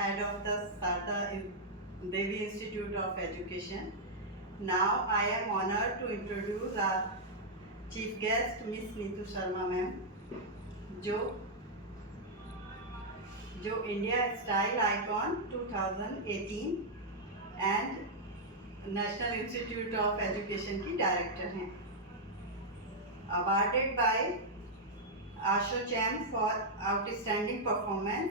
head of the Sarda Devi Institute of Education. Now I am honored to introduce our chief guest, Miss Neetu Sharma ma'am, जो India style icon 2018 and national institute of education की director हैं. Awarded by ASSOCHAM for outstanding performance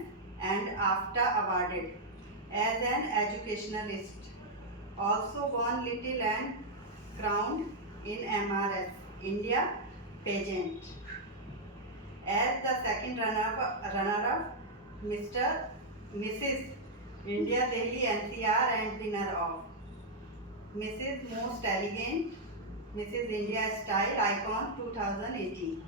and AFTA awarded as an educationalist. Also won Little and crowned in MRS India pageant. As the second runner-up, Mrs. India Delhi NCR and winner of Mrs. Most Elegant Mrs. India Style Icon 2018.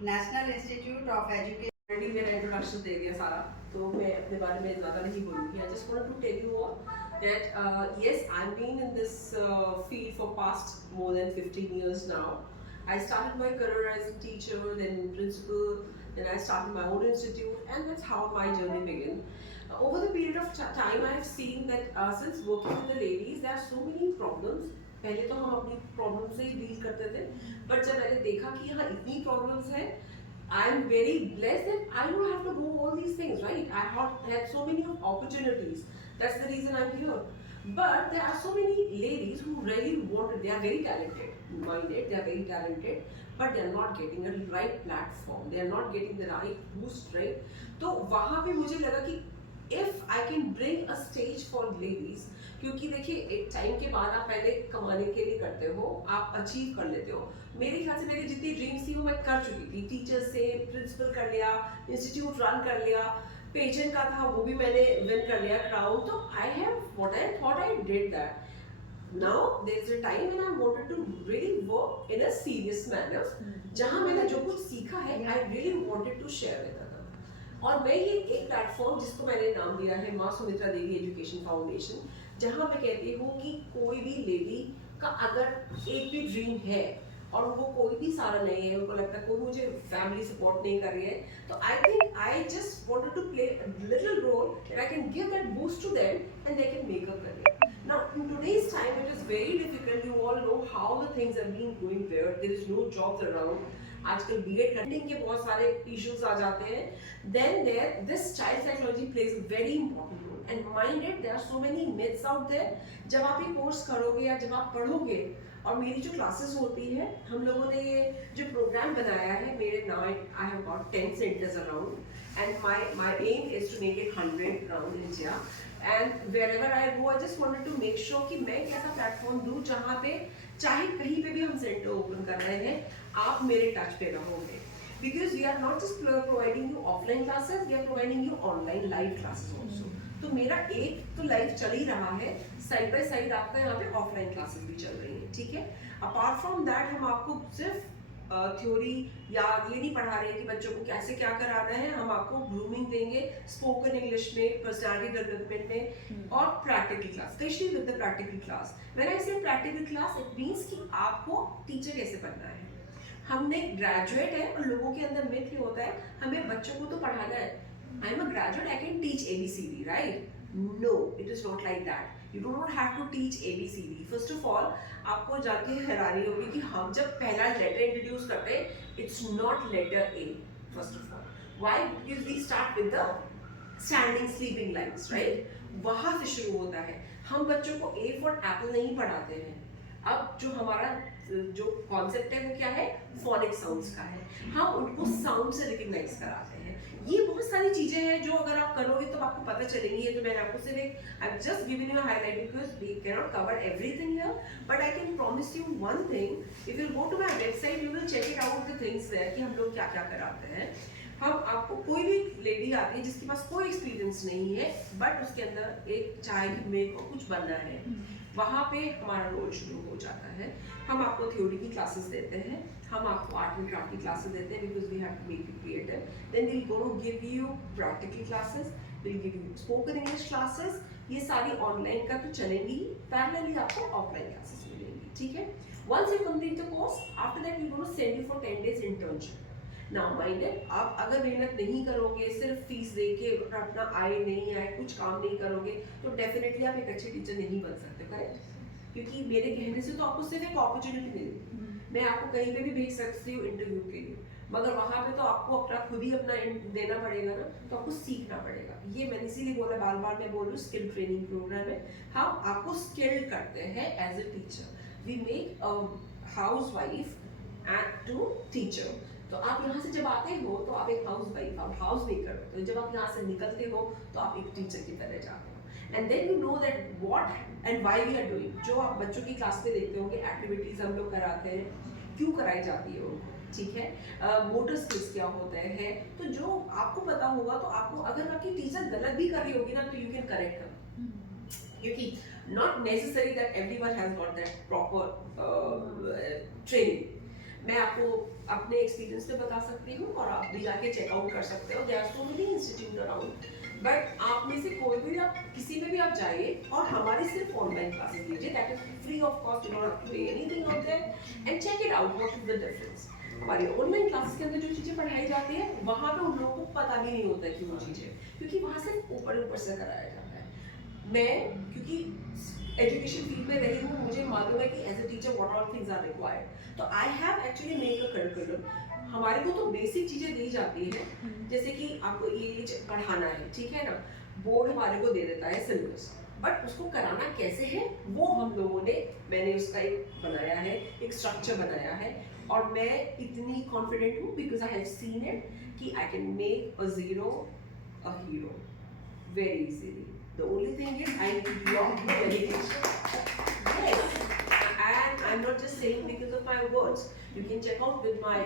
National Institute of Education. Already मेरा introduction दे दिया सारा, तो मैं अपने बारे में ज़्यादा नहीं बोलूँगी. I just want to tell you all that yes, I've been in this field for past more than 15 years now. I started my career as a teacher, then principal, then I started my own institute, and that's how my journey began. Over the period of time, I have seen that since working with the ladies, there are so many problems. पहले तो हम अपनी problem से ही deal करते थे, but जब मैंने देखा कि यहाँ इतनी प्रॉब्लम्स हैं, I am very blessed that I don't have to do all these things, right? I have had so many opportunities. That's the reason I'm here. But there are so many ladies who really want it. They are very talented, minded. They are very talented, but they are not getting a right platform. They are not getting the right boost, right? तो वहाँ पे मुझे लगा कि if I can bring a stage for ladies, क्योंकि देखिए एक time के बाद आप पहले कमाने के लिए करते हो, आप अचीव कर लेते हो. मेरे ख्याल से मेरी जितनी ड्रीम्स थी वो मैं कर चुकी थी. टीचर से प्रिंसिपल कर लिया, इंस्टीट्यूट रन कर लिया, पेजेंट का था वो भी मैंने विन कर लिया क्राउन. तो I have what I thought I did that. Now there's a time when I wanted to really work in a serious manner, जहाँ मैंने जो कुछ सीखा है I really wanted to share with others. और मैं ये एक प्लेटफॉर्म जिसको मैंने नाम दिया है माँ सुमित्रा देवी एजुकेशन फाउंडेशन, जहाँ मैं कहती हूँ कि कोई भी लेडी का अगर एक भी ड्रीम है और उनको कोई भी सहारा नहीं है, उनको लगता है कोई मुझे फैमिली सपोर्ट नहीं कर रही है, तो I think I just wanted to play a little role that I can give that boost to them and they can make a career. Now in today's time it is very difficult. You all know how the things have been going there. There is no jobs around. आजकल BEd करने के बहुत सारे issues आ जाते हैं. Then there this child psychology plays a very important role. And mind it, there are so many myths out there. जब आप ये कोर्स करोगे या जब आप पढ़ोगे, और मेरी जो क्लासेस होती है, हम लोगों ने ये जो प्रोग्राम बनाया है, मेरे now I have got 10 centres around and my aim is to make it 100 around India. And wherever I go, I just wanted to make sure कि मैं एक ऐसा प्लेटफॉर्म दूँ जहाँ पे चाहे कहीं पे भी हम सेंटर ओपन कर रहे हैं, आप मेरे टच पे रहोगे. Because we are not just providing you offline classes, we are providing you online live classes also. तो मेरा एक तो लाइव चल ही रहा है, साइड बाय साइड आपका यहाँ पे ऑफलाइन क्लासेस भी चल रही हैं, ठीक है. अपार्ट फ्रॉम दैट हम आपको सिर्फ थ्योरी या ये नहीं पढ़ा रहे हैं कि बच्चों को कैसे क्या कराना है. हम आपको ग्रूमिंग देंगे स्पोकन इंग्लिश में, पर्सनालिटी डेवलपमेंट में, और practical class, specially with the practical class. When I से प्रैक्टिकल क्लास, इट मींस कि आपको टीचर कैसे बनना है. हमने ग्रेजुएट है और लोगों के अंदर मिथ ये होता है हमें बच्चों को तो पढ़ाना है. I am a graduate, I can teach ABCD, right? No, it is not like that. You do not have to teach ABCD. First of all, आपको जाके हैरानी होगी कि हम जब पहला लेटर इंट्रोड्यूस करते हैं, it's not letter A. First of all, why? Because we start with the standing sleeping lines, right? वहाँ से शुरू होता है. हम बच्चों को A for apple नहीं पढ़ाते हैं. अब जो हमारा जो कॉन्सेप्ट है वो क्या है? फोनिक साउंड्स का है. हम उनको साउंड से रिकग्नाइज कराते हैं. ये बहुत सारी चीजें हैं जो अगर आप करोगे तो आपको पता चलेंगी. तो मैंने आपको सिर्फ एक I am just giving you a highlight because we can not cover everything here, but I can promise you one thing. If you go to my website you will check it out the things there कि हम लोग क्या क्या कराते हैं. हम आपको कोई भी लेडी आती है जिसके पास कोई एक्सपीरियंस नहीं है बट उसके अंदर एक चाय की मेक को कुछ बनना है, वहाँ पे हमारा रोल शुरू हो जाता है. हम आपको थ्योरी की क्लासेस देते हैं, हम आपको आर्ट एंड क्राफ्ट की क्लासेस देते हैं because we have to make it creative. Then we gonna give you practical classes, will give you spoken English classes. ये सारी ऑनलाइन का तो चलेंगी, पैरेलली आपको ऑफलाइन क्लासेस मिलेंगी, ठीक है. Once you complete the course, after that we going to send you for 10 days internship. Now minded आप अगर मेहनत नहीं करोगे, सिर्फ फीस दे के अपना आय नहीं आए, कुछ काम नहीं करोगे, तो डेफिनेटली आप एक अच्छे टीचर नहीं बन सकते, करेक्ट? क्योंकि मेरे कहने से तो आपको सिर्फ एक अपॉर्चुनिटी मिली, मैं आपको कहीं पे भी भेज सकती हूँ इंटरव्यू के लिए, मगर वहाँ पे तो आपको अपना खुद ही अपना देना पड़ेगा ना, तो आपको सीखना पड़ेगा। ये मैंने इसीलिए बोला, बार बार मैं बोल रही हूँ, स्किल ट्रेनिंग प्रोग्राम है, हम आपको स्किल्ड करते हैं as a teacher. We make a housewife and to teacher. तो आप यहाँ से जब आते हो तो आप एक हाउसवाइफ, आप हाउस मेकर होते हो, जब आप यहाँ से निकलते हो तो आप एक टीचर की तरह जाते हो। And then you know that what and why we are doing. जो आप बच्चों की क्लास में देखते होंगे एक्टिविटीज हम लोग कराते हैं, क्यों कराई जाती है उनको, ठीक है? मोटर स्किल्स क्या होते हैं, तो जो आपको पता होगा, तो आपको अगर आपकी टीचर गलत भी कर रही होगी ना, तो यू कैन करेक्ट कर, क्योंकि not necessary that everyone has got that proper training. मैं आपको अपने एक्सपीरियंस से बता सकती हूँ, और आप भी जाके चेकआउट कर सकते हो, there are so many institute around. But आप में से कोई भी, आप किसी में भी आप जाइए और हमारी सिर्फ ऑनलाइन क्लासेस लीजिए, that is free of cost, you don't have to pay anything out there, and check it out what is the difference. हमारी ऑनलाइन क्लासेस के अंदर जो चीज़ें पढ़ाई जाती है, वहाँ पे उन लोगों को पता भी नहीं होता है कि वो चीज़ें, क्योंकि वहाँ सिर्फ ऊपर से कराया जाता है। मैं क्योंकि एजुकेशन फील्ड में रही हूँ, मुझे मालूम है कि as a teacher what all things are required. तो I have actually make a curriculum. हमारे को तो बेसिक चीज़ें दी जाती है, जैसे कि आपको ये पढ़ाना है, ठीक है ना, बोर्ड हमारे को दे देता है सिलेबस, बट उसको कराना कैसे है वो हम लोगों ने, मैंने उसका एक बनाया है, एक स्ट्रक्चर बनाया है, और मैं इतनी कॉन्फिडेंट हूँ because I have seen it कि I can make a zero a hero very easily. The only thing is I need your dedication. Yes, and I'm not just saying because of my words. You can check out with my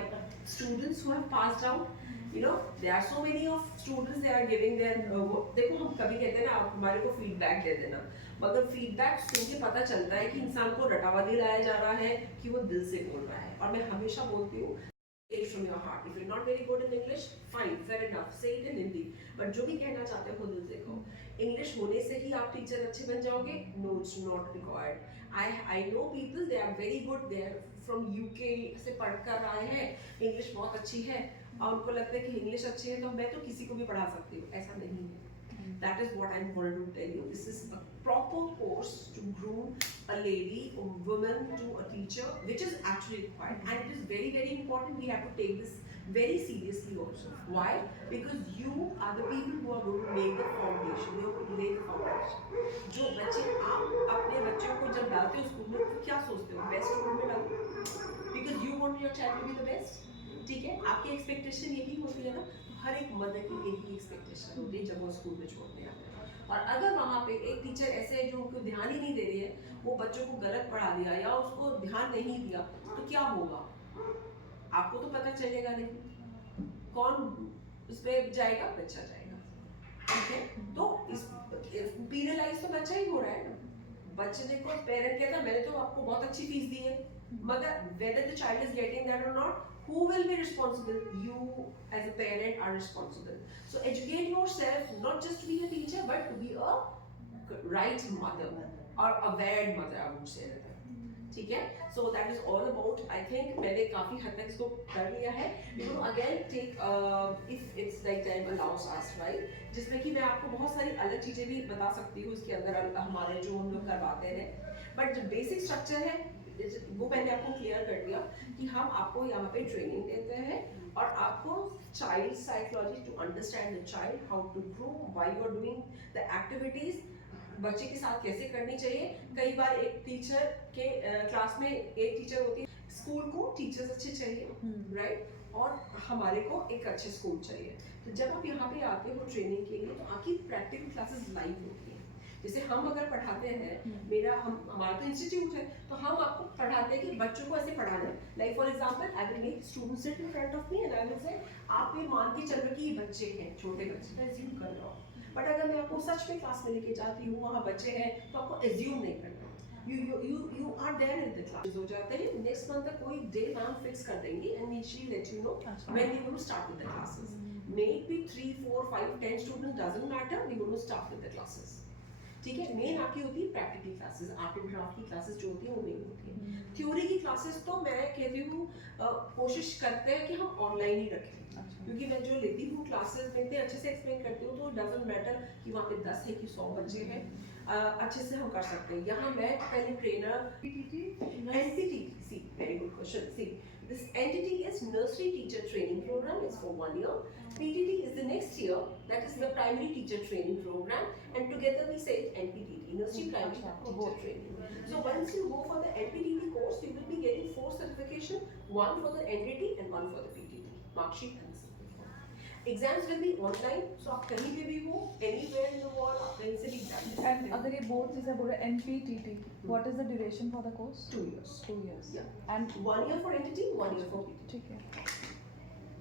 students who have passed out. You know, there are so many of students, they are giving their देखो हम कभी कहते हैं ना, आप हमारे को feedback दे देना, मगर फीडबैक सुन के पता चलता है कि इंसान को रटावा दिलाया जा रहा है कि वो दिल से बोल रहा है। और मैं हमेशा बोलती हूँ, it from your heart. If you're not very good in English, fine, fair enough, say it in Hindi. But जो भी कहना चाहते हो दिल से कहो। English होने से ही आप टीचर अच्छे बन जाओगे? No, it's not required. I know people, they are very good. They are from UK से पढ़कर आए हैं, English बहुत अच्छी है, और उनको लगता है कि English अच्छी है तो मैं तो किसी को भी पढ़ा सकती हूँ। ऐसा नहीं है। That is what I'm going to tell you. This is a proper course to groom a lady or woman to a teacher, which is actually required, and it is very, very important. We have to take this very seriously also. Why? Because you are the people who are going to make the foundation. You are going to lay the foundation. जो बच्चे, आप अपने बच्चों को जब डालते हो school में, तो क्या सोचते हो? बेस्ट स्कूल में डालो, because you want your child to be the best. ठीक है, आपकी एक्सपेक्टेशन यही होती है ना, हर एक मदर की यही एक्सपेक्टेशन होती है जब वो स्कूल में छोड़ने आते हैं। और अगर वहाँ पे एक टीचर ऐसे है जो उनको ध्यान ही नहीं दे रही है, वो बच्चों को गलत पढ़ा दिया या उसको ध्यान नहीं दिया, तो क्या होगा? आपको तो पता चलेगा नहीं, कौन उस पे जाएगा? बच्चा जाएगा, ठीक है? तो इस पीनलाइज तो बच्चा ही हो रहा है ना। बच्चे को पेरेंट कहता है मैंने तो आपको बहुत अच्छी फीस दी है, मगर whether the child is getting that or not, who will be responsible? You as a parent are responsible. So educate yourself, not just to be a teacher, but to be a right mother or a bad mother, I would say. ठीक है? So that is all about. I think मैंने काफी हद तक इसको कर लिया है. We will again take if it's like time allows us, right? जिसमें कि मैं आपको बहुत सारी अलग चीजें भी बता सकती हूँ इसके अंदर हमारे जो हम लोग करवाते हैं. But जो basic structure है वो मैंने आपको क्लियर कर दिया कि हम आपको यहाँ पे ट्रेनिंग देते हैं और आपको child psychology to understand the child, how to grow, why you are doing the activities, बच्चे के साथ कैसे करनी चाहिए. कई बार एक टीचर के क्लास में एक टीचर होती है, स्कूल को टीचर्स अच्छे चाहिए, राइट, और हमारे को एक अच्छे स्कूल चाहिए. तो जब आप यहाँ पे आते हो ट्रेनिंग के लिए तो आपकी प्रैक्टिकल क्लासेस लाइव होती है. जैसे हम अगर पढ़ाते हैं, हमारा तो इंस्टीट्यूट है, तो हम आपको पढ़ाते हैं कि बच्चों को ऐसे पढ़ाना है. Like for example, I will make student sit in front of me and I will say आप ये मान के चल रहे कि ये बच्चे हैं, छोटे बच्चे, मैं एज्यूम कर रहा हूँ. बट अगर मैं आपको सच में क्लास में लेके जाती हूँ, वहाँ बच्चे हैं, तो आपको एज्यूम नहीं करना. You are there in the class. हो जाते हैं. नेक्स्ट मंथ तक कोई डे नाम फिक्स कर देंगे and she let you know when we going to start with the classes. Maybe 3, 4, 5, 10 students, doesn't matter. We going to start with the classes. ठीक है, मेन आपकी होती है practical classes, art and craft की classes जो होती है वो मेन होती है। थ्योरी की क्लासेस तो मैं कहती हूँ कोशिश करते हैं कि हम ऑनलाइन ही रखें, क्योंकि मैं जो लेती हूँ क्लासेस में इतने अच्छे से एक्सप्लेन करती हूँ तो डजंट मैटर कि वहाँ पे 10 है कि 100 बच्चे हैं, अच्छे से हम कर सकते हैं। यहाँ मैं पहले trainer NPT, see, very good question. See, this NTT is Nursery Teacher Training Program. It's for 1 year. PTT is the next year. That is the Primary Teacher Training Program. And together we say NPTT, Nursery Primary Teacher Training. So once you go for the NPTT course, you will be getting 4 certification, one for the NTT and one for the PTT. Mark sheet and exams will be online, so आप कहीं पे भी हो, anywhere in the world, आप कहीं से भी exam दे सकते And हैं। अगर ये बोर्ड जैसे बोल रहे NPTT, what is the duration for the course? 2 years. 2 years. Yeah. And 1 year for NTT, 1 year for PTT. ठीक है.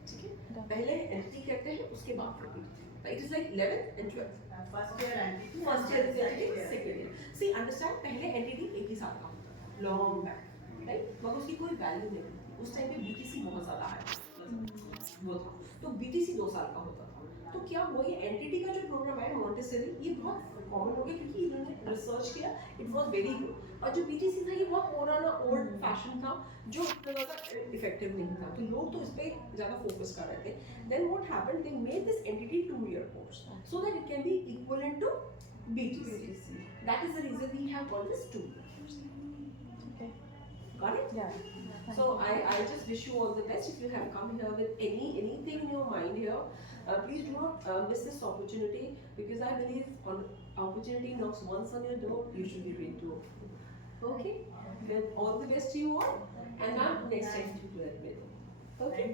ठीक है, Done. पहले NTT करते हैं, उसके बाद फिर PTT. It is like 11th and 12th. First year NTT. First year is NTT, second year. See, understand, पहले NTT 1 ही साल का होता था, long back, right? मगर उसकी कोई वैल्यू नहीं थी। उस टाइम पे BTC बहुत ज़्यादा है, वो था, तो BTC 2 साल का होता था। तो क्या हुआ, ये NTT का जो प्रोग्राम है मॉन्टेसरी, ये बहुत कॉमन हो गया क्योंकि इन्होंने रिसर्च किया, इट वाज वेरी गुड। और जो BTC था ये बहुत पुराना ओल्ड फैशन था, जो ज़्यादा इफेक्टिव नहीं था, तो लोग तो इस पे ज़्यादा फोकस कर रहे थे। Then what happened, they made this NTT 2-year course so that it can be equivalent to BTC. That is the reason we have called this 2 years. Okay. Got it? Yeah. So I just wish you all the best. If you have come here with anything in your mind here, please do not miss this opportunity, because I believe opportunity knocks once on your door, you should be ready to open. Okay? Then all the best to you all, and now next time to do it with. Okay?